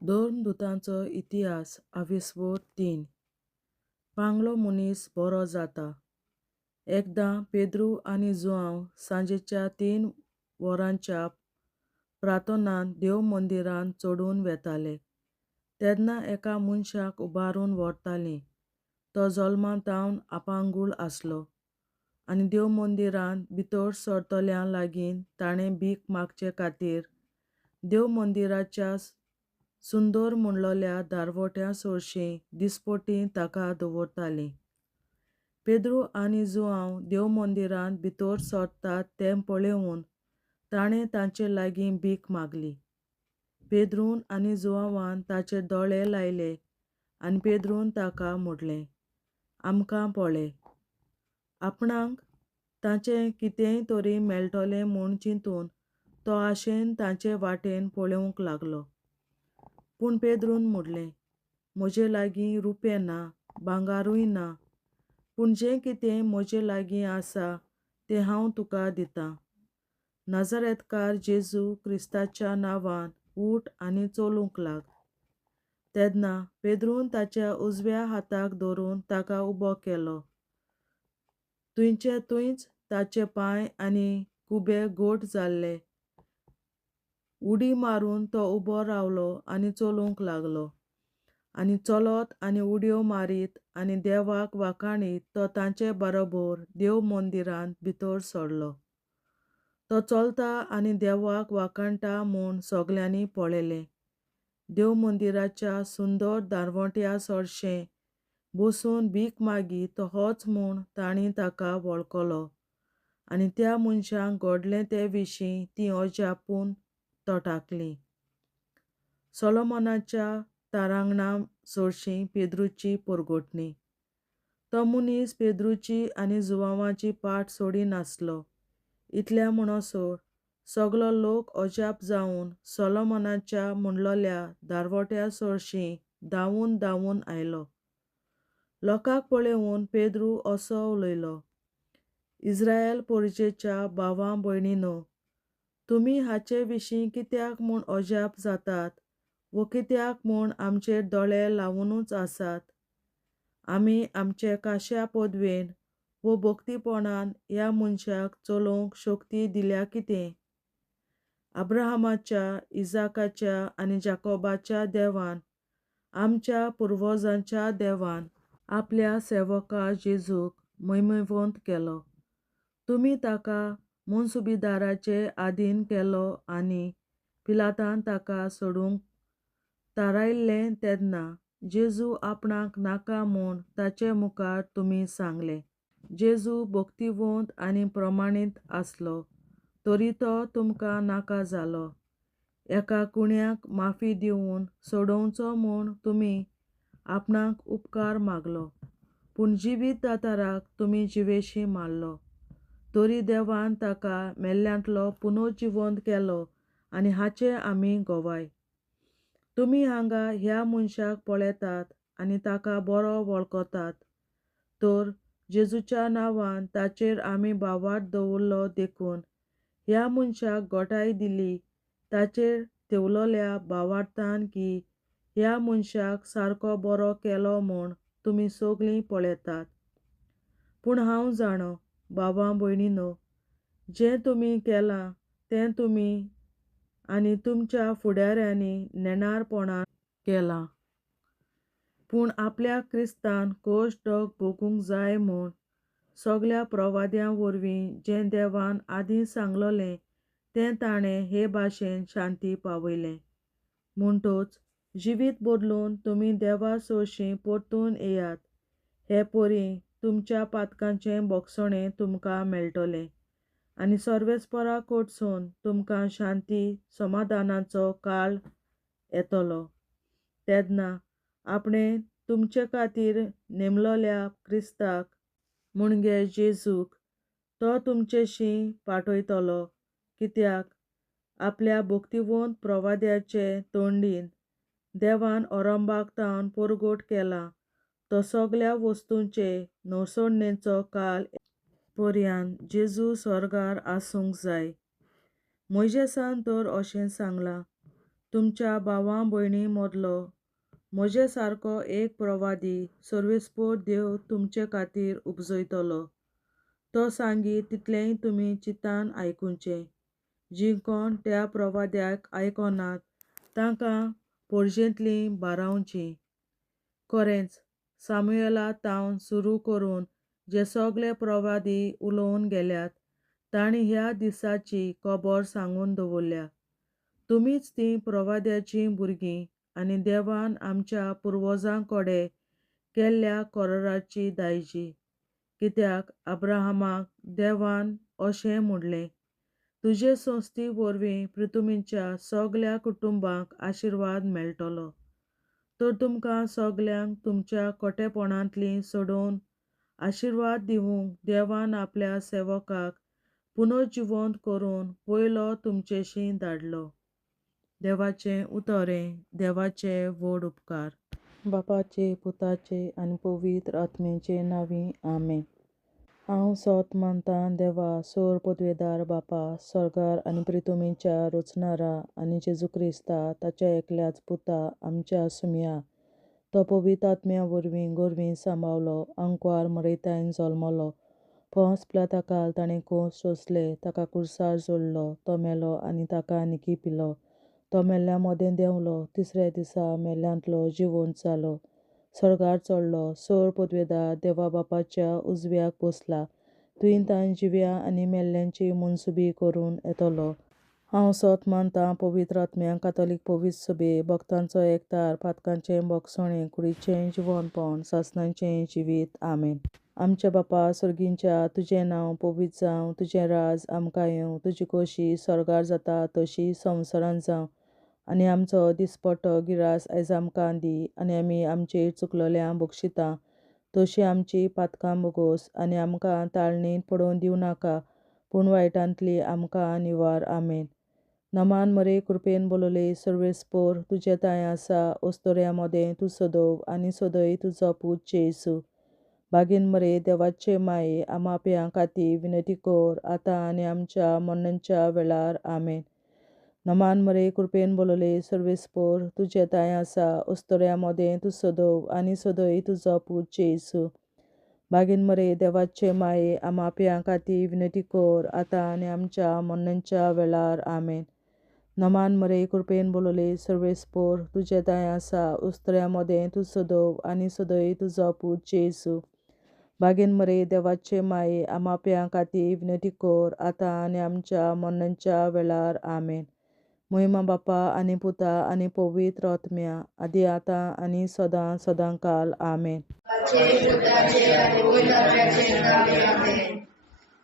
दोन दुतांचो इतिहास आविस्वो 3. पांगलो मनीस बरो जाता. एकदां पेद्रू आनी जुआंव सांजेच्या 3 वरांच्या प्रार्थनांत देव मंदिरांत चडून वेताले. तेन्ना एका मनशाक उबारून व्हरतालीं. तो जल्मांतावन आपांगूळ आसलो आनी देव मंदिरांत भितर सरतल्या लागीं ताणें भीक मागचे खातीर देव मंदिराच्या सुंदर म्हणलोल्या दारवट्या चडशीं दिसपट्टी ताका दवरतालीं. पेद्रू आनी जुआंव देव मंदिरांत भितर सरतात तें पळोवन ताणें तांचे लागीं भीक मागली. पेद्रून आनी जुआंवान ताचेर दोळे लायले आनी पेद्रून ताका म्हणलें, आमकां पळय. आपणाक ताचें कितेंय तरी मेळटलें म्हूण चिंतून तो आशेन तांचे वाटेन पळोवंक लागलो. पूण पेद्रून म्हणलें, म्हजे लागीं रुपें ना, भांगारूय ना, पूण जें कितें म्हजे लागीं आसा तें हांव तुका दितां. नाजरेतकार जेजू क्रिस्ताच्या नांवान उठ आनी चलूंक लाग. तेन्ना पेद्रून ताच्या उजव्या हाताक धरून ताका उबो केलो. थंयचे थंयच ताचे पांय आनी खुबे घट जाल्ले. उडी मारून तो उबो रावलो आनी चलूंक लागलो. आनी चलत आनी उडयो मारीत आनी देवाक वाखाणीत तो तांचे बरोबर देव मंदिरांत भितर सरलो. तो चलता आनी देवाक वाखाणटा म्हूण सगल्यांनी पळयलें. देव मंदिराच्या सुंदर दारवट्या चडशें बसून भीक मागीत तो होच म्हूण तांणी ताका वळखलो आनी त्या मनशाक घडलें ते विशीं तीं अजापून तोटाकलीं. सोलोमोनाच्या तारांगणा चडशीं पेद्रूची परगटणी. तो मनीस पेद्रूची आनी जुआंवाची पाट सोडिनासलो. इतल्या म्हणसर सगलो लोक अजाप जावन सोलोमोनाच्या म्हणलोल्या दारवट्या चडशीं धांवून धांवून आयलो. लोकांक पळोवन पेद्रू असो उलयलो, इस्रायल परजेच्या भावां भयणींनो, तुमी हाचे विशीं कित्याक म्हूण अजाप जातात वो कित्याक म्हूण आमचेर दोळे लावूनच आसात. आमी आमचे खाशा पदवेन वो भक्तीपणान ह्या मनशाक चलोवंक शक्ती दिल्या कितें? अब्राहमाच्या, इजाकाच्या आनी जाकोबाच्या देवान, आमच्या पुर्वजांच्या देवान आपल्या सेवका जेजूक महिमेवंत केलो. तुमी ताका मनसुबेदाराचे आधीन केलो आनी पिलातान ताका सोडूंक थारायल्लें तेन्ना जेजू आपणाक नाका म्हूण ताचे मुखार तुमी सांगलें. जेजू भक्तिवंत आनी प्रमाणीत आसलो, तरी तो तुमकां नाका जालो. एका कुण्याक माफी दिवन सोडोवचो म्हूण तुमी आपणाक उपकार मागलो, पूण जिवीत दाताराक तुमी जिवेशी मारलो. तरी देवान ताका मेल्ल्यांतलो पुनर्जिवंत केलो आनी हाचे आमी गवाय. तुमी हांगा ह्या मनशाक पळयतात आनी ताका बरो वळखतात, तर जेजूच्या नांवान ताचेर आमी भावार्थ दवरलो देखून ह्या मनशाक घोटाय दिली ताचेर थेवलोल्या भावार्थान की ह्या मनशाक सारको बरो केलो म्हूण तुमी सगळीं पळयतात. पूण हांव जाणो, भावां भयणींनो, जें तुमी केलां तें तुमी आनी तुमच्या फुडाऱ्यांनी नेणारपणान केलां. पूण आपल्या क्रिस्तान कश्ट भोगूंक जाय म्हूण सगल्या प्रवाद्यां वरवीं जें देवान आदीं सांगलोलें तें ताणें हे भाशेन शांती पावयलें. म्हणटच जिवीत बदलून तुमी देवा चडशीं परतून येयात. हे परी तुमच्या पातकांचें भोगसणें तुमकां मेळटलें आनी सर्वेस्परा कडसून तुमकां शांती समाधानाचो काळ येतलो. तेन्ना आपणें तुमचे खातीर नेमलोल्या क्रिस्ताक म्हणजे जेजूक तो तुमचेशीं पाठयतलो, कित्याक आपल्या भक्तिवंत प्रवाद्याचे तोंडीन देवान अरंभातावन परगट केलां तो सगल्या वस्तूंचे नवसणणेचो काळ पर्यंत जेजू स्वर्गार आसूंक जाय. मोइजेसान तर अशें सांगलां, तुमच्या भावां भयणी मदलो म्हजे सारको एक प्रवादी सर्वेस्पोर देव तुमचे खातीर उपजयतलो. तो सांगी तितलेंय तुमी चिंतान आयकुचें. जी कोण त्या प्रवाद्याक आयकोनात तांकां पोरजेंतलीं बारावचीं. खरेंच सामुएला तावन सुरू करून जे सगळे प्रवादी उलोवन गेल्यात तांणी ह्या दिसाची खबर सांगून दवरल्या. तुमीच तीं प्रवाद्याचीं भुरगीं आनी देवान आमच्या पुर्वजां कडेन केल्ल्या कराराची दायजी. कित्याक अब्राहमाक देवान अशें म्हणलें, तुजे संस्थी वरवीं पृथ्वीच्या सगळ्या कुटुंबांक आशिर्वाद मेळटलो. तर तुमकां सगल्यांक तुमच्या खोटेपणांतलीं सोडून आशिर्वाद दिवंक देवान आपल्या सेवकाक पुनर्जिवंत करून पयलो तुमचेशी धाडलो. देवाचें उतरें. देवाचे व्हड उपकार. बापाचे, पुताचे आनी पवित्र आत्म्याचे नांवीं आमेन. हांव सोत मानतां देवा, सोर पदवेदार बापा, स्वर्गार आनी पृथ्वीच्या रचणारा, आनी जेजू क्रिस्ता ताच्या एकल्याच पुता आमच्या सुमया. तो पवित्र आत्म्या वरवीं गोरवीं सांबावलो, अंकवार मरयतायन जल्मलो. पोंस पिलाताकाल ताणें खूंस सोंसले, ताका कुर्सार जोडलो, तो मेलो आनी ताका निकी पिलो. तो मेल्ल्या मोदें देंवलो, तिसऱ्या दिसा मेल्ल्यांतलो जिवंत जालो, स्वर्गार चडलो, सोर पदवेदार देवा बापाच्या उजव्याक बसला, तुयेन ताण जिव्या आनी मेल्ल्यांची मनसुबी करून येतलो. हांव सोत मानतां पवित्र आत्म्यांक, कातोलीक पवित्र सभे, भक्तांचो एकठार, पातकांचें भोगसणें, कुडीचें जिवंतपण, सासणाचें जिवीत. आमेन. आमच्या बापा सर्गींच्या, तुजें नांव पवित्र जावं, तुजें राज आमकां येवं, तुजी खोशी स्वर्गार जाता तशी संवसारांत जावं. आनी आमचो दिसपट्टो गिरास आयज आमकां दी, आनी आमी आमचेर चुकलोल्यांक बक्षिता तशी आमची पातकां बोगोस, आनी आमकां ताळणेंत पडोवन दिवं नाका, पूण वायटांतली आमकां निवार. आमेन. नमान मरे कृपेन बोलोले सर्वेस्पोर तुजे ताय आसा, ओस्तोऱ्या मोदें तूं सदोव आनी सदय तुजो पूत जेसू. बागीन मरे देवाचे माये, आमाप्यां खातीर विनंती कर, आतां आनी आमच्या मरणाच्या वेळार. आमेन. नमान मरे कृपेन बोलोले सर्वेस्पोर तुजे ताय आसा, ओस्तोऱ्या मोदें तूं सदोव आनी सदय तुजो पूत जेसू. बागीन मरे देवाचे माये, आमाप्यां खातीर विनंती कर, आतां आनी आमच्या मरणाच्या वेळार. आमेन. नमान मरे कृपेन बोलोले सर्वेस्पोर तुजे ताय आसा, ओस्तोऱ्या मोदें तूं सदोव आनी सदय तुजो पूत जेसू. बागीन मरे देवाचे माये, आमाप्यां खातीर विनंती कर, आतां आनी आमच्या मरणाच्या वेळार. आमेन. महिमा बापा आनी पुता आनी पवित्र आत्म्या, आदी आतां आनी सदां सदांकाल. आमेन.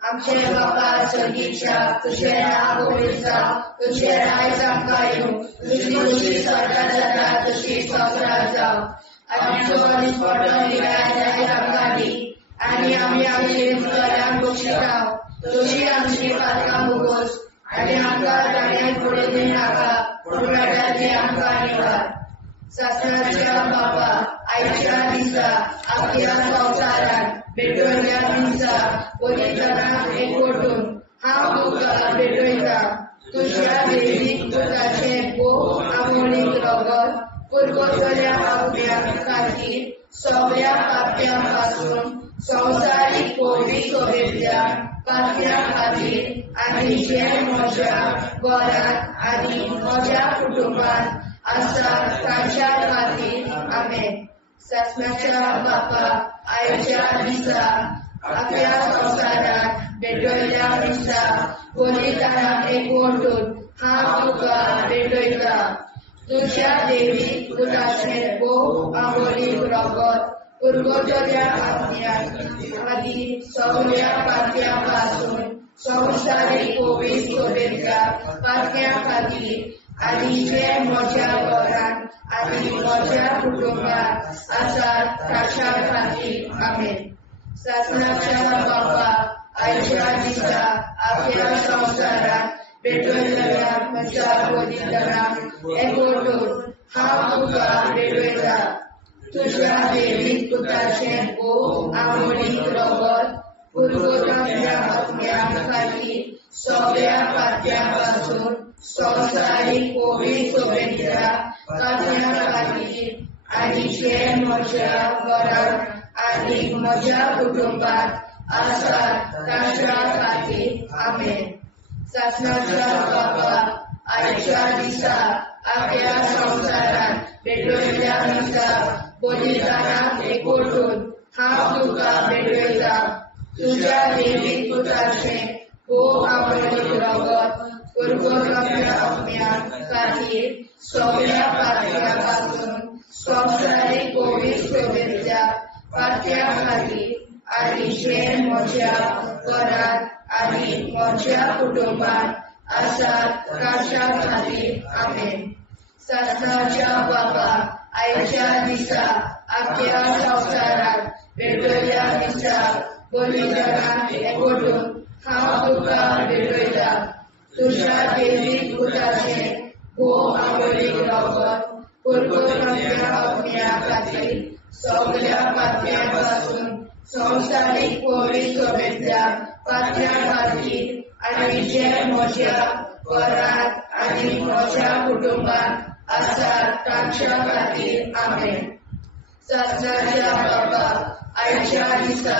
आमचे बापा स्वर्गीच्या, तुझे नाव पवित्र जावं, तुझे राज आमकां येवं, तुजी खुशी स्वर्गार जाता तशी संवसारांत जावं. आनी आमचो दिसपट्टो गिरास आयज आमकां दी, आनी आमी आमचे चुकलोल्यांक बक्षिता तशी आमची पातकां बोगोस, आनी आमकां ताळणेंत पडोवन दिवं नाका, पूण वायटांतली आमकां निवार. सासणाच्या बापा, आयच्या दिसा आख्या संवसारांत भेटवयल्या दिसा पवित्रांक एकवटून हांव तुका भेटयता. तुज्या देवीक पुताचें भोव आमोणीक रगत पुरगोसल्या आत्म्या खातीर सगळ्या पाप्यां पासून संवसारीक पवित्र सभेंतल्या पाप्यां खातीर आनी जे म्हज्या घरांत आनी म्हज्या कुटुंबांत आसा तांच्या खातीर. आमेन. सासणाच्या बापा, आयच्या दिसा आख्या संवसारांत भेटवयल्या दिसा पवित्रांक एकवटून हांव तुका भेटयता. तुज्या देवीक पुताचें भोव आमोणीक रगत पुरगोसल्या आत्म्या खातीर सगळ्या पाप्यां पासून संवसारीक पवित्र सभेंतल्या पाप्यां खातीर आनी जे म्हज्या घरांत आनी म्हज्या कुटुंबांत आसा ताच्या खातीर. आमेन. सासणाच्या बापा, आयच्या दिसा आख्या संवसारांत भेटवयल्या म्हज्या पवित्रांक एकवटून हांव तुका भेटयता. तुज्या देवीक पुताचें भोव आमोणीक रगत पुरगोसल्या आत्म्या खातीर सगळ्या पाप्यां पासून संवसारीक कोविड शुभेच्छा पातळ्या खातीर आनी जे म्हज्या घरांत आनी म्हज्या कुटुंबात आसात तांच्या खातीर आमेन. शासनाच्या बाबा आयच्या दिसा आख्या संवसारांत भेटयल्या दिसा बलिदानाक एकवटून हांव तुका भेटयता. तुज्या देवीक पुताचें अमरीक रगत करगोरल्या आपल्या खातीर सगळ्या पातळ्या पासून संवसारीक कोविड शुभेच्छा पातळ्या खातीर आनी जे म्हज्या घरांत आनी म्हज्या कुटुंबात आसात तांच्या खातीर आमेन. शासनाच्या बाबा आयच्या दिसा आख्या संवसारांत भेटयल्या दिसा बलिदानाक एकवटून हांव तुका भेटयता. तुज्या देवीक पुताचें अमरीक रगत करगोरल्या आपल्या खातीर सगळ्या पातळ्या पासून संवसारीक कोविड शुभेच्छा पातळ्या खातीर आनी जे म्हज्या घरांत आनी म्हज्या कुटुंबात आसात तांच्या खातीर आमेन. शासनाच्या बाबा आयच्या दिसा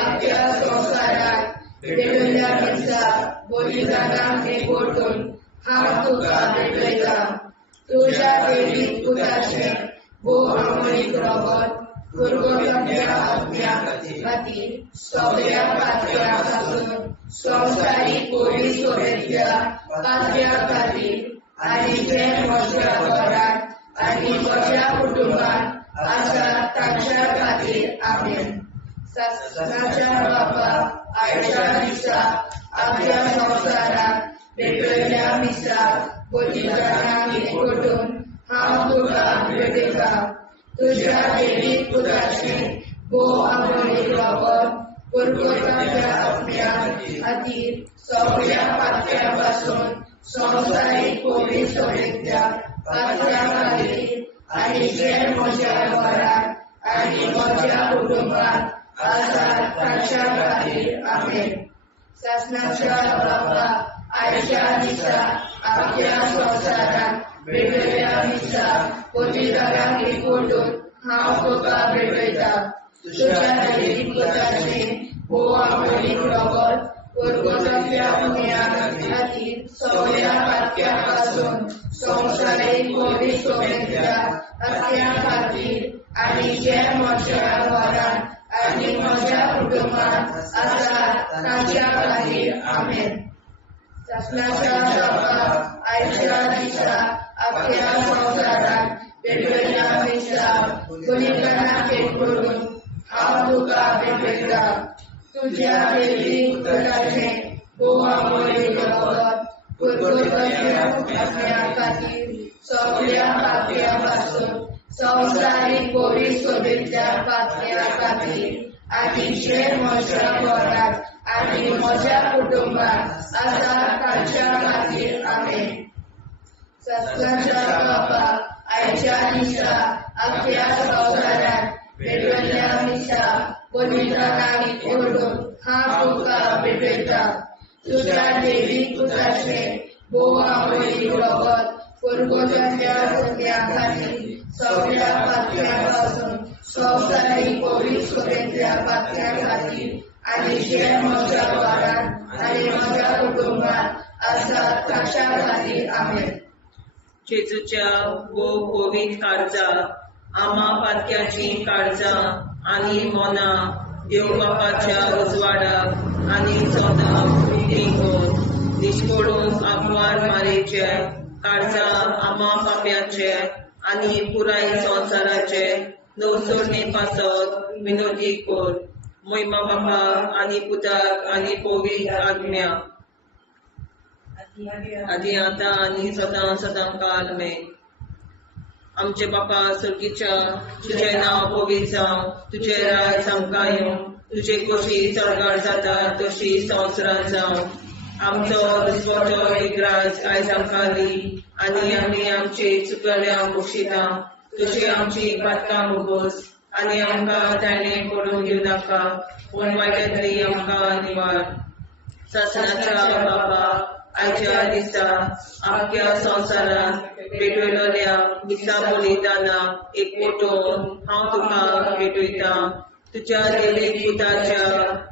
आख्या संवसारांत भेटयल्या दिसा बलिदानाक एकवटून हांव तुका भेटयता. तुज्या देवीक पुताचें अमरीक रगत करगोरल्या आपल्या खातीर सगळ्या पातळ्या पासून संवसारीक कोविड शुभेच्छा पातळ्या खातीर आनी जे म्हज्या घरांत आनी म्हज्या कुटुंबात आसात तांच्या खातीर आमेन. शासनाच्या बाबा आयच्या दिसा आख्या संवसारांत भेटयल्या दिसा बलिदानाक एकवटून हांव तुका भेटयता. तुज्या देवीक पुताचें अमरीक रगत करगोरल्या आपल्या खातीर सगळ्या पातळ्या पासून संवसारीक कोविड शुभेच्छा पातळ्या खातीर आनी जे म्हज्या घरांत आनी म्हज्या कुटुंबात आसात तांच्या खातीर आमेन. शासनाच्या बाबा आयच्या दिसा आख्या संवसारांत भेटयल्या दिसा बलिदानाक एकवटून हांव तुका भेटयता. तुज्या देवीक पुताचें अमरीक रगत करगोरल्या आपल्या खातीर सगळ्या पातळ्या पासून संवसारीक कोविड शुभेच्छा पातळ्या खातीर आनी जे म्हज्या घरांत आनी म्हज्या कुटुंबात आसात तांच्या खातीर आमेन. शासनाच्या बाबा आयच्या दिसा आख्या संवसारांत भेटयल्या दिसा बलिदानाक एकवटून हांव तुका भेटयता. तुज्या देवीक पुताचें अमरीक रगत करगोरल्या आपल्या खातीर सगळ्या पातळ्या पासून संवसारीक कोविड शुभेच्छा पातळ्या खातीर आनी जे म्हज्या घरांत आनी म्हज्या कुटुंबात आसात तांच्या खातीर आमेन. शासनाच्या बाबा आयच्या दिसा आख्या संवसारांत भेटयल्या दिसा बलिदानाक एकवटून हांव तुका भेटयता. तुज्या देवीक पुताचें अमरीक रगत करगोरल्या आपल्या खातीर सगळ्या पातळ्या पासून संवसारीक कोविड शुभेच्छा पातळ्या खातीर आनी जे म्हज्या घरांत आनी म्हज्या कुटुंबात आसात तांच्या खातीर आमेन. जेजूच्या कोविड काळजां आमा पातक्याची काळजां आनी मोना देव बापाच्या उजवाडाक आनी सोदाक कोण निश्कोडून आग्वार मारेचे काळजां आमा पाप्याचे आनी पुराय संवसाराचे नवसोडणे पासत विनोदी कोर महिमा बापा आनी पुताक आनी पवित्र आत्म्या आदी आतां आनी सदां सदां काल आमेन. आमचे बापा सर्गीच्या तुझें नांव पवित्र जावं, तुझें राज आमकां येवं, तुझे कशी चडगाड जाता तशी संवसारांत जावं. आमचो दिसवटो एक राज आयज आमकां दी आनी आमी आमचे चुकल्यांक बक्षिता. तुजी आमची पातकां मुगोस आनी आमकां ताणें पडून दिवं नाका, पूण वायटांतली आमकां निवार. शासनाच्या बापा आयच्या दिसा आख्या संवसारान भेटयलोल्या दिसा बलिदाना एकवटून हांव तुका भेटयता तुज्या देवीक पुताच्या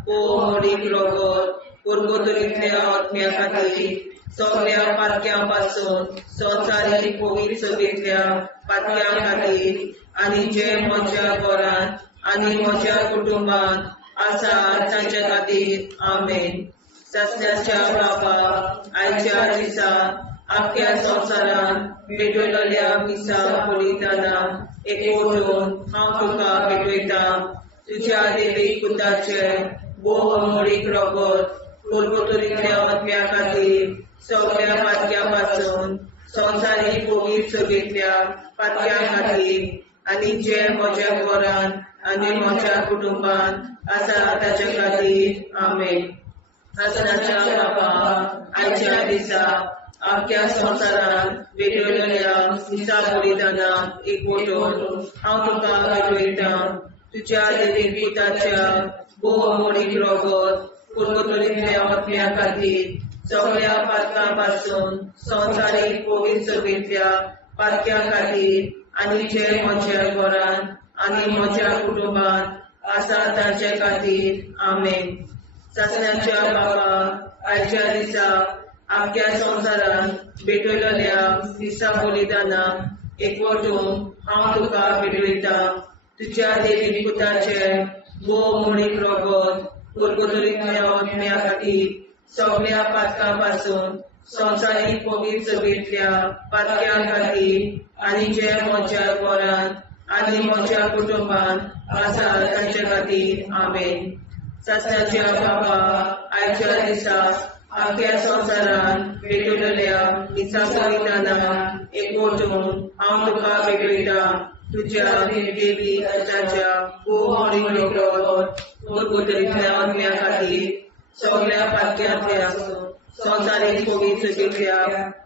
मोडीक रगत पुर्गोतरींतल्या आत्म्या खातीर सगळ्या पातक्यां पासून संवसारीक पवित्र सभेंतल्या पातक्यां खातीर आनी जे म्हज्या घरांत आनी म्हज्या कुटुंबांत आसा तांच्या खातीर आमेन. सस्याच्या बाबा आयच्या दिसा आख्या संवसारान भेटयलोल्या दिसा बलिदाना एकवटून हांव तुका भेटयता तुज्या देवीक पुताचे मोडीक रगत पुर्गोतरींतल्या आत्म्या खातीर सगळ्या पातक्यां पासून संवसारीक पवित्र सभेंतल्या पातक्यां खातीर आनी जे म्हज्या घरांत आनी म्हज्या कुटुंबांत आसा ताच्या खातीर आमेन. आसनाच्या बाबा आयच्या दिसा आख्या संवसारान भेटयलोल्या दिसा बलिदाना एकवटून हांव तुका भेटयता तुज्या देवीक पुताच्या मोडीक रगत पुर्गोतरींतल्या आत्म्या खातीर सगळ्या पातकां पासून संवसारीक पवित्र सभेंतल्या पातक्यां खातीर आनी जे म्हज्या घरांत आनी म्हज्या कुटुंबांत आसा तांचे खातीर आमेन. सस्याच्या बाबा आयच्या दिसा आख्या संवसारान भेटयलोल्या दिसा बलिदाना एकवटून हांव तुका भेटयता तुज्या देवीक पुताचे मोडीक रगत पुर्गोतरींतल्या आत्म्या खातीर सगळ्या पातकां पासून संवसारीक पवित्र सभेंतल्या पातक्यां खातीर आनी जे म्हज्या घरांत आनी म्हज्या कुटुंबांत आसा तांचे खातीर आमेन. सस्याच्या बाबा आयच्या दिसा आख्या संवसारान भेटयलोल्या दिसा बलिदाना एकवटून हांव तुका भेटयता तुज्या देवीक पुताच्या मोडीक रगत पुर्गोतरींतल्या आत्म्या खातीर सगळ्या पातक्यांतल्या संवसारीक पवित्र सभेंतल्या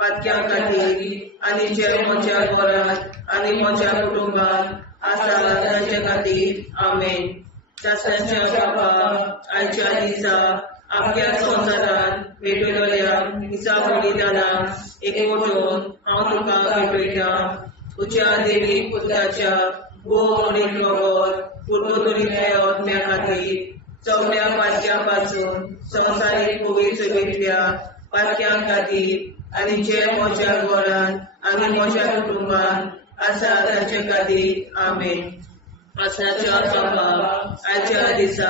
पातक्यां खातीर आनी जे म्हज्या घरांत आनी म्हज्या कुटुंबांत आसा तांचे खातीर आमेन. सस्याच्या बाबा आयच्या दिसा आख्या संवसारान भेटयलोल्या दिसा बलिदाना एकवटून हांव तुका भेटयता तुज्या देवीक पुताच्या मोडीक रगत पुर्गोतरींतल्या आत्म्या खातीर सगळ्या पातक्यां पासून संवसारीक पवित्र सभेंतल्या पातक्यां खातीर आनी जे म्हज्या घरांत आनी म्हज्या कुटुंबांत आसा तांचे खातीर आमेन. आसनाच्या बाबा आयच्या दिसा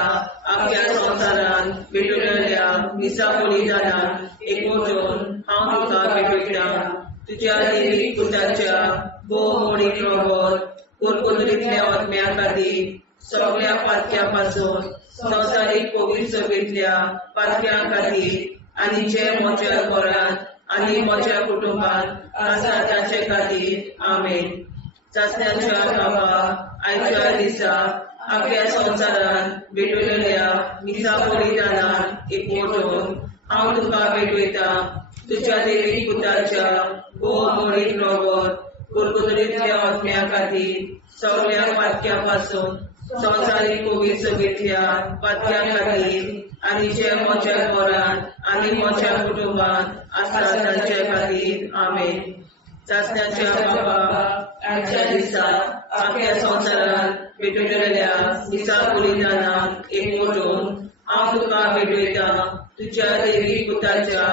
आख्या संवसारान भेटयलोल्या दिसा बलिदाना एकवटून हांव तुका भेटयता तुज्या देवीक पुताच्या मोडीक रगत पुर्गोतरींतल्या आत्म्या खातीर सगळ्या पातक्यां पासून संवसारीक पवित्र सभेंतल्या पातक्यां खातीर आनी जे म्हज्या घरांत आनी म्हज्या कुटुंबांत आसा तांचे खातीर आमेन. सस्याच्या बाबा आयच्या दिसा आख्या संवसारान भेटयलोल्या दिसा बलिदाना एकवटून हांव तुका भेटयता तुज्या देवीक पुताच्या मोडीक रगत पुर्गोतरींतल्या आत्म्या खातीर सगळ्या पातक्यां पासून संवसारीक पवित्र सभेंतल्या पातक्यां खातीर आनी जे म्हज्या घरांत आनी म्हज्या कुटुंबांत आसा तांचे खातीर आमेन. सस्याच्या बाबा आयच्या दिसा आख्या संवसारान भेटयलोल्या दिसा बलिदाना एकवटून हांव तुका भेटयता तुज्या देवीक पुताच्या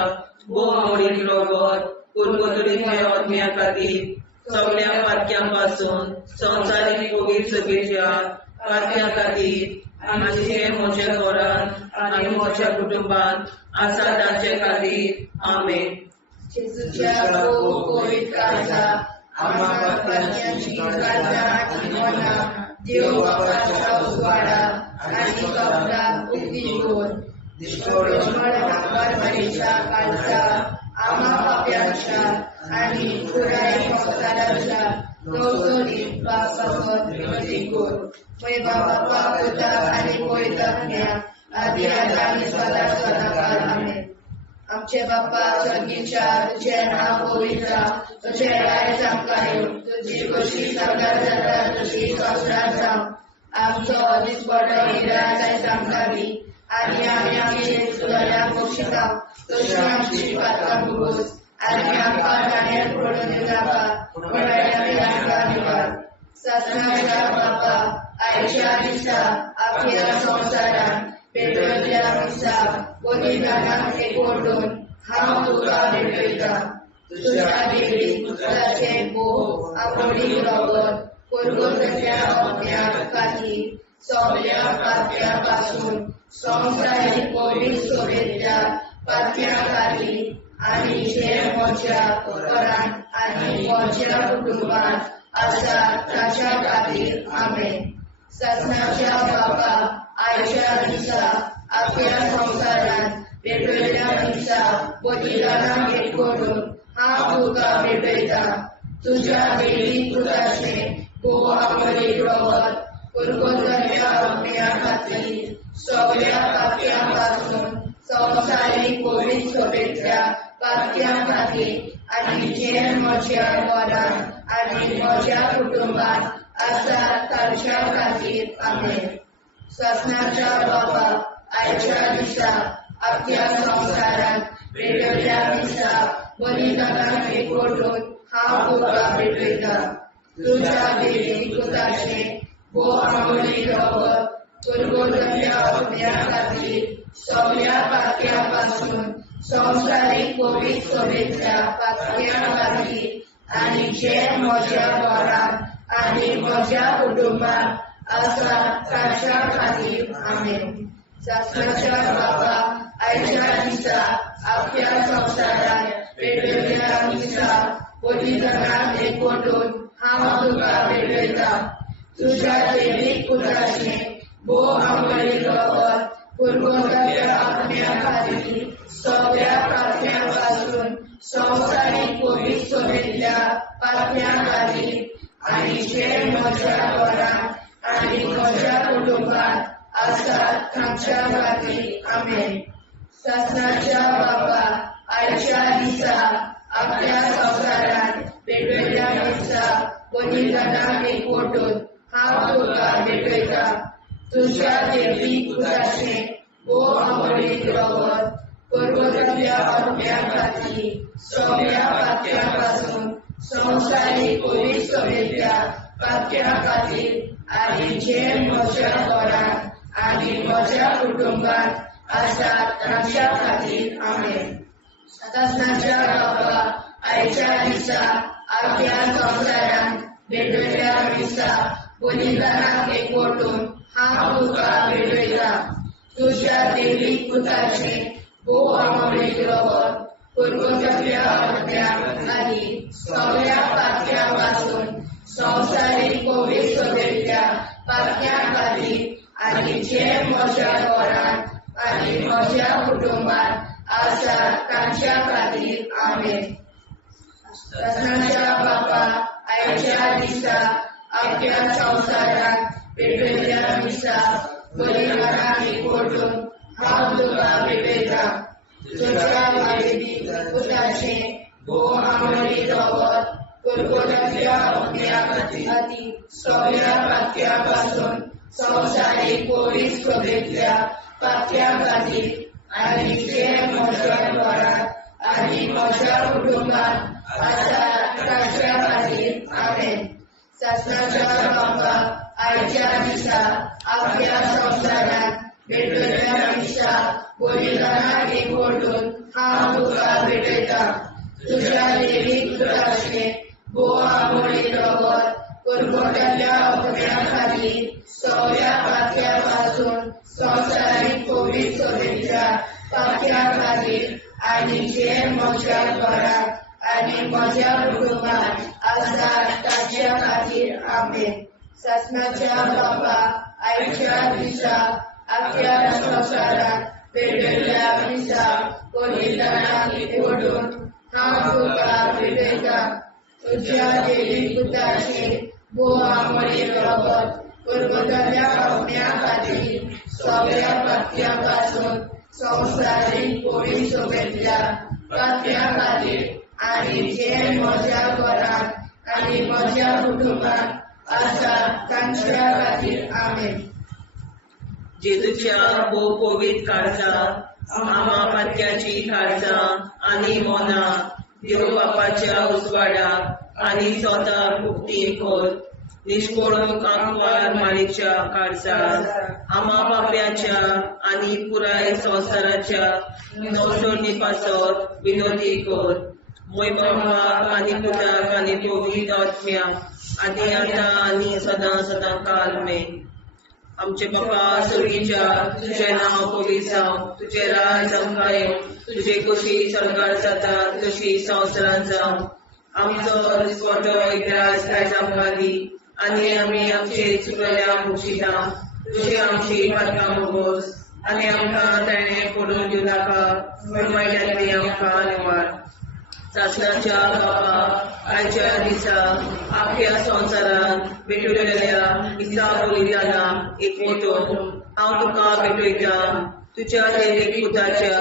मोडीक रगत पुर्गोतरींतल्या आत्म्या खातीर सगळ्या पातक्यां पासून संवसारीक पवित्र सभेंतल्या पातक्यां खातीर आनी जे म्हज्या घरांत आनी म्हज्या कुटुंबांत आसा तांचे खातीर आमेन. जेजूच्या पवित्र काळजा आम्हा पातकांची काळजा आनी मना देव बापाच्या उजवाडा आनी कपडा उक्ती कोर परमेच्या काळजा आम्हा पाप्यांच्या आनी पुराय संसाराच्या गवसणीत पापावर विनती कोर पैवा बापा पुता आनी पवित्रात्म्या आदी आनी सदा सदाकाळ आमेन. आमचे बाप्पा स्वर्गीच्या तुझे नाव पवित्र तुझे राय जावंका येवं तुझी कशी सगळ्यात जाता तशी संसारात जावं आमचो दीस पडटो निराय जायत आमकां दी आनी आमी आमचे चुकल्याक बक्षिसांव तशी आमची पातळ भुगोस आनी आमकां जाण्यार पडून नाका पडल्याने आमकां निवाड ससनाच्या बापा आयच्या दिसा आख्या संवसारान पेटयल्ल्या दिसा बलिदानाक एकवटून हांव तुका भेटयता तुज्या देवी पुत्राचे भोव आवडी रगत पुरगोतल्या अज्ञान खातीर सगळ्या पातळ्या पासून संवसारीक पवित्र सोबेतल्या पातळ्या खातीर आनी जे म्हज्या घरांत आनी म्हज्या कुटुंबांत आसा ताच्या खातीर आमेन ससनाच्या बापा आयच्या दिसा आख्या संवसारान पेटयल्ल्या दिसा बलिदानाक एकवटून हांव तुका भेटयता तुज्या देवी पुत्राचे भोव आवडी रगत पुरगोतल्या अज्ञा खातीर सगळ्या पातळ्या पासून संवसारीक पवित्र सोबेतल्या पातळ्या खातीर आनी जे म्हज्या घरांत आनी म्हज्या कुटुंबांत आसा ताच्या खातीर आमेन ससनाच्या बापा आयच्या दिसा आख्या संवसारान पेटयल्ल्या दिसा बलिदानाक एकवटून हांव तुका भेटयता तुज्या देवी पुत्राचे भोव आवडी रगत पुरगोतल्या अज्ञा खातीर सगळ्या पातळ्या पासून संवसारीक पवित्र सोबेतल्या पातळ्या खातीर आनी जे म्हज्या घरांत आनी म्हज्या कुटुंबांत आसा ताच्या खातीर आमेन ससनाच्या बापा आयच्या दिसा आख्या संवसारान पेटयल्ल्या दिसा बलिदानाक एकवटून हांव तुका भेटयता तुज्या देवी पुत्राचे भोव आवडी रगत पुरगोतल्या अज्ञा खातीर सगळ्या पातळ्या पासून संवसारीक पवित्र सोबेतल्या पातळ्या खातीर आनी जे म्हज्या घरांत आनी म्हज्या कुटुंबांत आसा ताच्या खातीर आमेन ससनाच्या बापा आयच्या दिसा आख्या संवसारान पेटयल्ल्या दिसा बलिदानाक एकवटून हांव तुका भेटयता तुज्या देवी पुत्राचे भोव आवडी रगत पुरगोतल्या अज्ञा खातीर सगळ्या पातळ्या पासून संवसारीक पवित्र सोबेतल्या पातळ्या खातीर आनी जे म्हज्या घरांत आनी म्हज्या कुटुंबांत आसा ताच्या खातीर आमेन ससनाच्या बापा आयच्या दिसा आख्या संवसारान पेटयल्ल्या दिसा बलिदानाक एकवटून हांव तुका भेटयता तुज्या देवी पुत्राचे भोव आवडी रगत पुरगोतल्या अज्ञा खातीर सगळ्या पातळ्या पासून संवसारीक पवित्र सोबेतल्या पातळ्या खातीर आनी जे म्हज्या घरांत आनी म्हज्या कुटुंबांत आसा ताच्या खातीर आमेन ससनाच्या बापा आयच्या दिसा आख्या संवसारान पेटयल्ल्या दिसा बलिदानाक एकवटून हांव तुका भेटयता तुज्या देवी पुत्राचे भोव आवडी रगत पुरगोतल्या अज्ञा खातीर सगळ्या पातळ्या पासून संवसारीक पवित्र सोबेतल्या पातळ्या खातीर आनी जे म्हज्या घरांत आनी म्हज्या कुटुंबांत आसा ताच्या खातीर आमेन ससनाच्या बापा आयच्या दिसा आख्या संवसारान पेटयल्ल्या दिसा बलिदानाक एकवटून हांव तुका भेटयता तुज्या देवी पुत्राचे भोव आवडी रगत पुरगोतल्या अज्ञा खातीर सगळ्या पातळ्या पासून संवसारीक पवित्र सोबेतल्या पातळ्या खातीर आनी जे म्हज्या घरांत आनी म्हज्या कुटुंबांत आसा ताच्या खातीर आमेन ससनाच्या बापा आयच्या दिसा आख्या संवसारान पेटयल्ल्या दिसा बलिदानाक एकवटून हांव तुका भेटयता तुज्या देवी पुत्राचे भोव आवडी रगत पुरगोतल्या अज्ञा खातीर सगळ्या पातळ्या पासून संवसारीक पवित्र सोबेतल्या पातळ्या खातीर आनी जे म्हज्या घरांत आनी म्हज्या कुटुंबांत आसा ताच्या खातीर आमेन जेजूच्या भोव पवित्र काळजा आमा पातक्याची खारसां आनी मोना देव बापाच्या उजवाडाक आनी स्वता भुक्ती खोल निष्कोळूक आंकवार माळेच्या काळजार आमा पाप्याच्या आनी पुराय संवसाराच्या नवसोडणी पासत विनोदी कोर मोय बापाक आनी पुताक आनी पवित्र आत्म्याक आदी आतां आनी सदां सदां काल मे आमचे बापा सुर्गीच्या तुझें नांव पवित्र जावं तुजें राज आमकां येवं तुजी कशी सरकार जाता तशी संवसारांत जावं आमचो दिसवटो एकदांच आयज आमकां दी आनी आमी आमचे चुकल्या मुक्षिता तुजी आमची पातकां मोगोस आनी आमकां ताणें पडून दिवं नाका वायट्यांतली आमकां निवाड सासणाच्या बापा आयच्या दिसा आख्या संवसारांत भेटलेल्या दिसा बलिदाना एक मोठो हांव तुका भेटयता तुज्या देवीक पुताच्या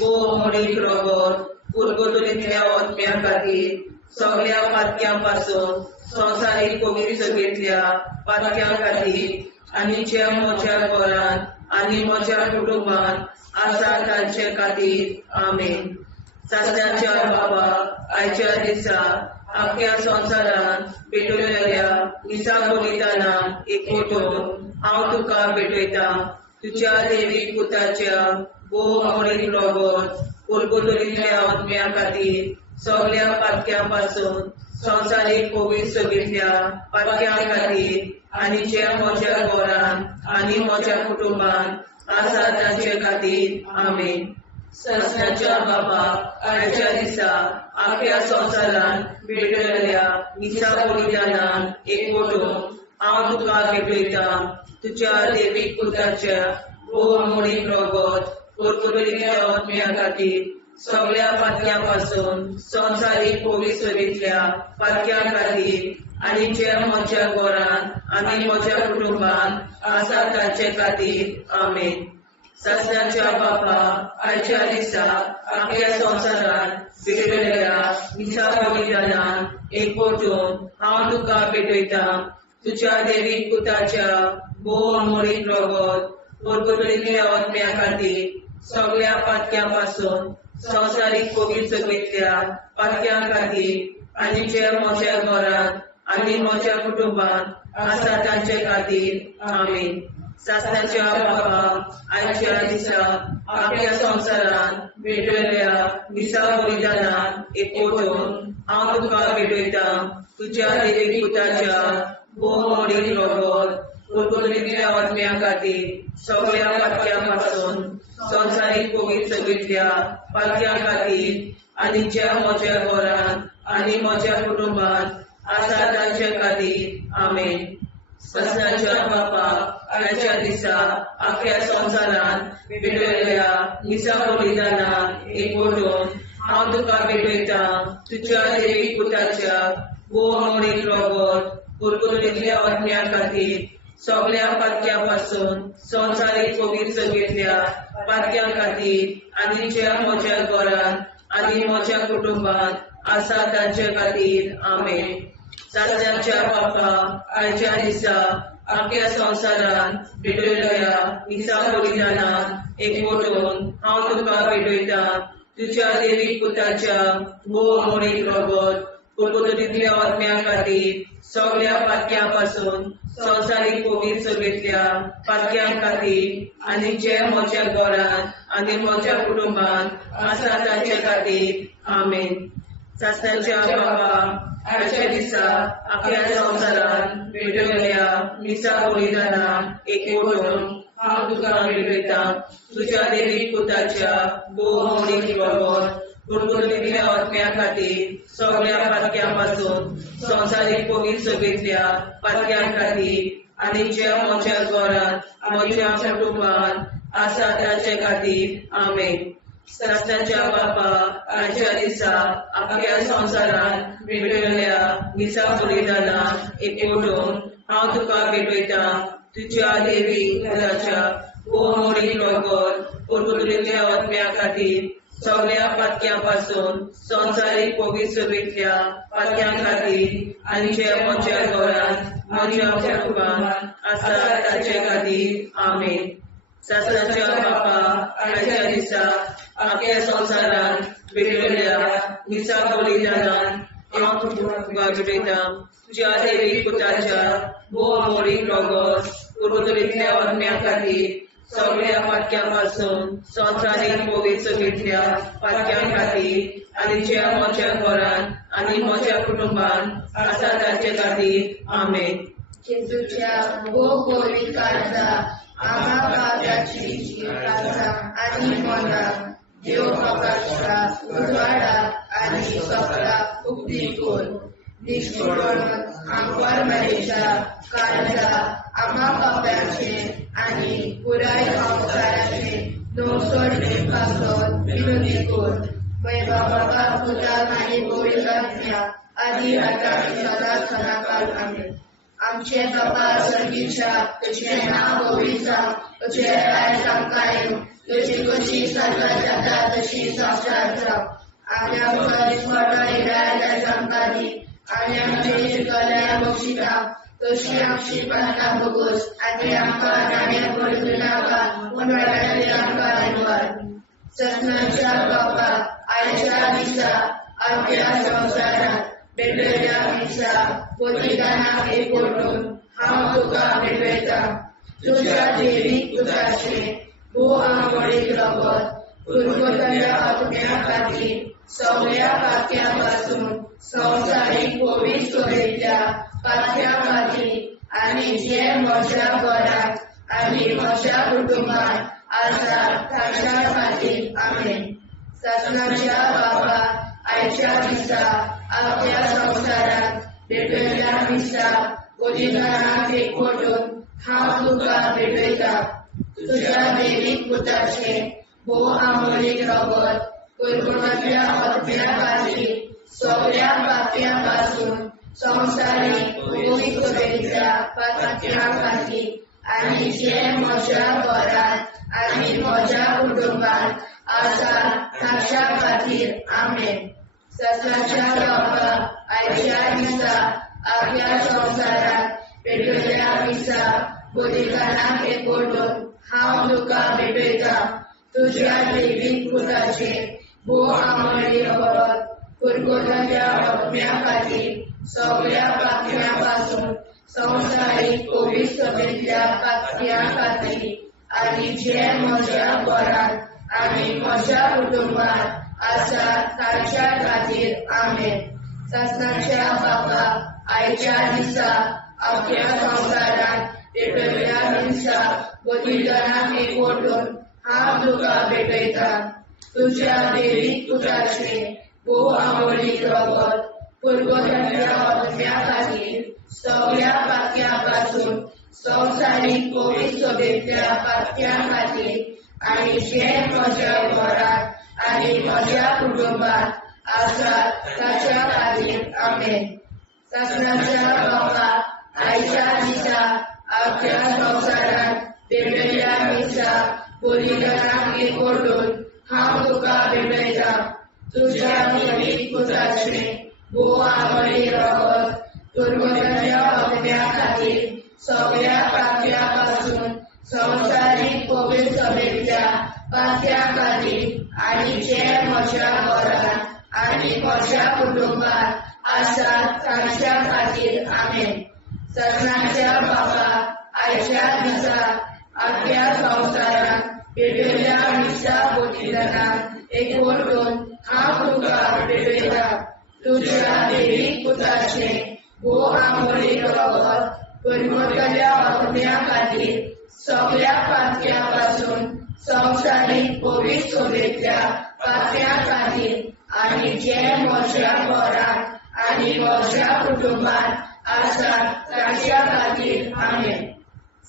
गो मोडीक रोगोत पुर्गोतलींतल्या ओतम्या खातीर सगळ्या पातक्यां पासून संवसारीक पवित्र सभेंतल्या पातक्यां खातीर आनी जे म्हज्या घरांत आनी म्हज्या कुटुंबांत आसा तांचे खातीर आमेन सासण्याच्या बाबा आयच्या दिसा आख्या संवसारांत भेटलेल्या दिसा बलिदाना एक मोठो हांव तुका भेटयता तुज्या देवीक पुताच्या गो मोडीक रोगोत पुर्गोतलींतल्या ओतम्या खातीर सगळ्या पातक्यां पासून संवसारीक पवित्र सभेंतल्या पातक्यां खातीर आनी जे म्हज्या घरांत आनी म्हज्या कुटुंबांत आसा तांचे खातीर आमेन सासण्याच्या बाबा आयच्या दिसा आख्या संवसारांत भेटलेल्या दिसा बलिदाना एक मोठो हांव तुका भेटयता तुज्या देवीक पुताच्या गो मोडीक रोगोत पुर्गोतलींतल्या ओतम्या खातीर सगळ्या पातक्यां पासून संवसारीक पवित्र सभेंतल्या पातक्यां खातीर आनी जे म्हज्या घरांत आनी म्हज्या कुटुंबांत आसा तांचे खातीर आमेन सासण्याच्या बापा आयच्या दिसा आख्या संवसारांत भेटलेल्या दिसा बलिदाना एक मोठून हांव तुका भेटयता तुज्या देवीक पुताच्या गो मोडीक रोगोत पुर्गोतलींतल्या ओतम्या खातीर सगळ्या पातक्यां पासून संवसारीक पवित्र सभेंतल्या पातक्यां खातीर आनी जे म्हज्या घरांत आनी म्हज्या कुटुंबांत आसा तांचे खातीर आमेन सासण्याच्या बापा आयच्या दिसा आख्या संवसारांत भेटलेल्या दिसा बलिदाना एक मोठो हांव तुका भेटयता तुज्या देवीक पुताच्या गो मोडीक रोगोत पुर्गोतलींतल्या ओतम्या खातीर सगळ्या पातक्यां पासून संवसारीक पवित्र सभेंतल्या पातक्यां खातीर आनी ज्या म्हज्या घरांत आनी म्हज्या कुटुंबांत आसा तांचे खातीर आमेन सासण्याच्या बापा आयच्या दिसा आख्या संवसारांत भेटलेल्या दिसा बलिदाना एक मोठो हांव तुका भेटयता तुज्या देवीक पुताच्या गो मोडीक रोगोत पुर्गोतलींतल्या ओतम्या खातीर सगळ्या पातक्यां पासून संवसारीक पवित्र सभेंतल्या पातक्यां खातीर आनी जे म्हज्या घरांत आनी म्हज्या कुटुंबांत आसा तांचे खातीर आमेन सासण्याच्या बापा आयच्या दिसा आख्या संवसारांत भेटलेल्या दिसा बलिदाना एक मोठून हांव तुका भेटयता तुज्या देवीक पुताच्या गो मोडीक रोगोत पुर्गोतलींतल्या ओतम्या खातीर सगळ्या पातक्यां पासून संवसारीक पवित्र सभेंतल्या पातक्यां खातीर आनी जे म्हज्या घरांत आनी म्हज्या कुटुंबांत आसा तांचे खातीर आमेन सासण्याच्या बापा आयच्या दिसा आख्या संवसारांत भेटलेल्या दिसा बलिदाना एक मोठून हांव तुका भेटयता तुज्या देवीक पुताच्या गो मोडीक रोगोत पुर्गोतलींतल्या ओतम्या खातीर सगळ्या पातक्यां पासून संवसारीक पवित्र सभेंतल्या पातक्यां खातीर आनी जे म्हज्या घरांत म्हज्या कुटुंबांत आसा तांचे खातीर आमेन सासण्याच्या बापा आयच्या दिसा आख्या संवसारांत भेटलेल्या दिसा बलिदाना एक मोठून हांव तुका भेटयता तुज्या देवीक पुताच्या गो मोडीक रोगोत पुर्गोतलींतल्या ओतम्या खातीर सगळ्या पातक्यां पासून संवसारीक पवित्र सभेंतल्या पातक्यां खातीर आनी जे म्हज्या घरांत म्हज्या कुटुंबांत आसा तांचे खातीर आमेन शासनाच्या बापा आयच्या दिसा आख्या संवसारान भेटलेल्या निसा बलिदानान हांव तुका भेटयता तुज्या देवी पुताच्या भोव अमोलीक रगत कुर्बुतलेंतल्या आत्म्या खातीर सगळ्या पातक्यां पासून संवसारीक पवित्रतेंतल्या पातक्यां खातीर आनी जे म्हज्या घरान आनी म्हज्या कुटुंबान आसा ताचे खातीर आमेन. जेजूच्या भोव पवित्र काळजा आम्हा पाप्याची काळजा आनी मनाक देव प्रकाशा उजवाडा आनी सगळा मुक्ती कोर. निष्ठुरण आमकां मेळच्या काळजा आम्हा पाप्याचे आनी पुराय संवसाराचे नवसोड पासत विनोदी कोर. बाबा पुता आनी पवित्रात्म्या आदी आतां आनी सदांच सदांकाळ आमेन. आमचे बाबा सर्गीच्या तुझे नाव पवित्र तुझे राय सांगताय तुझी कशी स्वर्गात जाता तशी संवसारात जाव. आनी आमकां दिसपट्टो राय सांगताली आनी आमचे शिकल्या बक्षिता तशी आमची प्रार्थना भोगोस आनी आमकां नाण्या पडूं नाका पूण वाटायली आमकां आयवार. सत्नाच्या बाबा आयच्या दिसा आमच्या संवसारात भेटलेल्या दिसा बलिदानाक एकवटून हांव तुका भेटयता तुज्या देवीक पुताचे भोव आंबोळीक रगत कुर्बुतल्या आत्म्या खातीर सगळ्या पातक्यां पासून संवसारीक पवित्र सोयेंतल्या पातक्यां खातीर आनी जे म्हज्या घरांत आनी म्हज्या कुटुंबान आसा ताच्या खातीर आमेन. शासनाच्या बाबा आयच्या दिसा आपल्या संवसारात भेटलेल्या दिसा बलिदानाक एकवटून हांव तुका भेटयता तुज्या देवीक पुताचे भोव आंबोळीक रगत कुर्बुतल्या आत्म्या खातीर सगळ्या पातक्यां पासून संवसारीक पवित्र सोयेंतल्या पातक्यां खातीर आनी जे म्हज्या घरांत आनी म्हज्या कुटुंबान आसा ताच्या खातीर आमेन. शासनाच्या बाबा आयच्या दिसा आपल्या संवसारात भेटलेल्या दिसा बलिदानाक एकवटून हांव तुका भेटयता तुज्या देवीक पुताचे भोव आंबोळीक रगत कुर्बुतल्या आत्म्या खातीर सगळ्या पातक्यां पासून संवसारीक पवित्र सोयेंतल्या पातक्यां खातीर आनी जे म्हज्या घरांत आनी म्हज्या कुटुंबान आसा ताच्या खातीर आमेन. शासनाच्या बाबा आयच्या दिसा आपल्या संवसारात भेटलेल्या दिसा बलिदानाक एकवटून हांव तुका भेटयता तुज्या देवीक पुताचे भोव आंबोळीक रगत कुर्बुतल्या आत्म्या खातीर सगळ्या पातक्यां पासून संवसारीक पवित्र सोयेंतल्या पातक्यां खातीर आनी जे म्हज्या घरांत आनी म्हज्या कुटुंबान आसा ताच्या खातीर आमेन. शासनाच्या बाबा आयच्या दिसा आपल्या संवसारात भेटलेल्या दिसा बलिदानाक एकवटून हांव तुका भेटयता तुज्या देवीक पुताचे भोव आंबोळीक रगत कुर्बुतल्या आत्म्या खातीर सगळ्या पातक्यां पासून संवसारीक पवित्र सोयेंतल्या पातक्यां खातीर आनी जे म्हज्या घरांत आनी म्हज्या कुटुंबान आसा ताच्या खातीर आमेन. शासनाच्या बाबा आयच्या दिसा आपल्या संवसारात भेटलेल्या दिसा बलिदानाक एकवटून हांव तुका भेटयता तुज्या देवीक पुताचे भोव आंबोळीक रगत कुर्बुतल्या आत्म्या खातीर सगळ्या पातक्यां पासून संवसारीक पवित्र सोयेंतल्या पातक्यां खातीर आनी जे म्हज्या घरांत आनी म्हज्या कुटुंबान आसा ताच्या खातीर आमेन.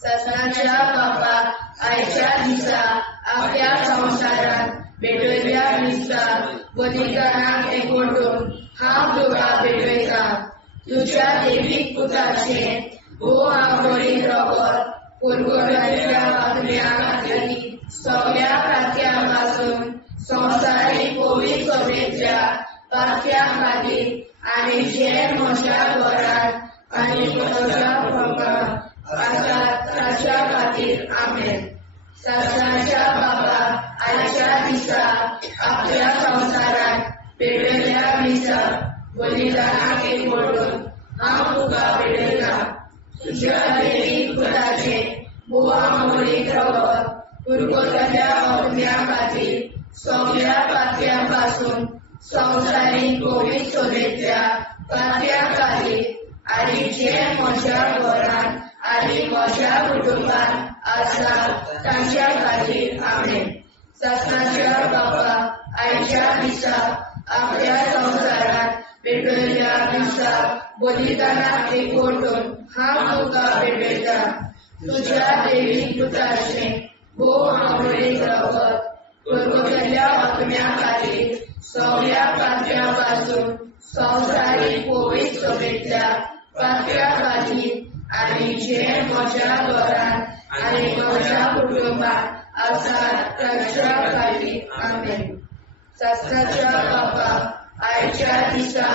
शासनाच्या बाबा आयच्या दिसा आपल्या संवसारात भेटलेल्या दिसा बलिदानाक एकवटून हांव तुका भेटयता तुज्या देवीक पुताचे भोव आंबोळीक रगत कुर्बुतल्या आत्म्या खातीर सगळ्या पातक्यां पासून संवसारीक पवित्र सोयेंतल्या पातक्यां खातीर आनी जे म्हज्या घरांत आनी म्हज्या कुटुंबान आसा ताच्या खातीर आमेन. दैवीक पुताचे बोवा मोडीक रगत पुरगोतल्या अग्न्या खातीर सगळ्या पातळ्यांपासून संवसारीक कोवीड सोबेतल्या पातळ्या खातीर आनी जे म्हज्या घरान आनी म्हज्या कुटुंबान आसा तांच्या खातीर आमेन. शासनाच्या बापा आयच्या दिसा आपल्या संवसारात पेटयल्ल्या दिसाक बलिदानाक एकवटून हांव तुका पेटयता. तुज्या दैवीक पुताचे भोव आंबोळीक रगत पुरगोतल्या अग्न्या खातीर सगळ्या पातळ्यांपासून संवसारीक कोवीड सोबेतल्या पातळ्या खातीर आनी जे म्हज्या घरान आनी म्हज्या कुटुंबात आसा तांच्या खातीर आमेन. शास्त्राच्या बापा आयच्या दिसा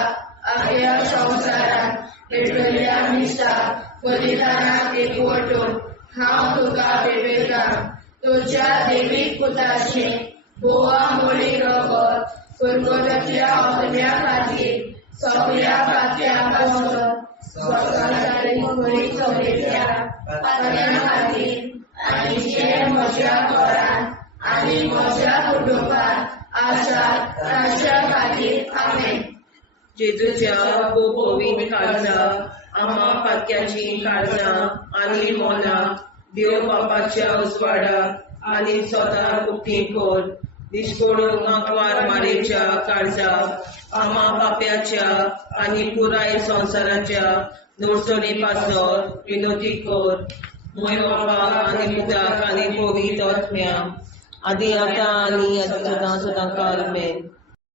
आपल्या संवसारात पेटयल्ल्या दिसाक बलिदानाक एकवटून हांव तुका पेटयता. तुज्या दैवीक पुताचे बोवा मोडीक रगत पुरगोतल्या अग्न्या खातीर सगळ्या पातळ्यांपासून संवसारीक कोवीड सोबेतल्या पातळ्या खातीर आनी जे म्हज्या घरान आनी म्हज्या कुटुंबात आसा तांच्या खातीर आमेन. जेजूच्या पवित्र काळजा आम्हा पातक्याची काळजां आनी मोना देव बापाच्या उजवाडाक आनी स्वता उक्ती कोर. दिसपडून आंकवार मारेच्या काळजा आम्हा पाप्याच्या आनी पुराय संवसाराच्या नोडचणी पासत विनोदी कोर. मोय बापा आनी पुताक आनी पवित्र आत्म्या आदी आतां आनी सदां सदां काल आमेन.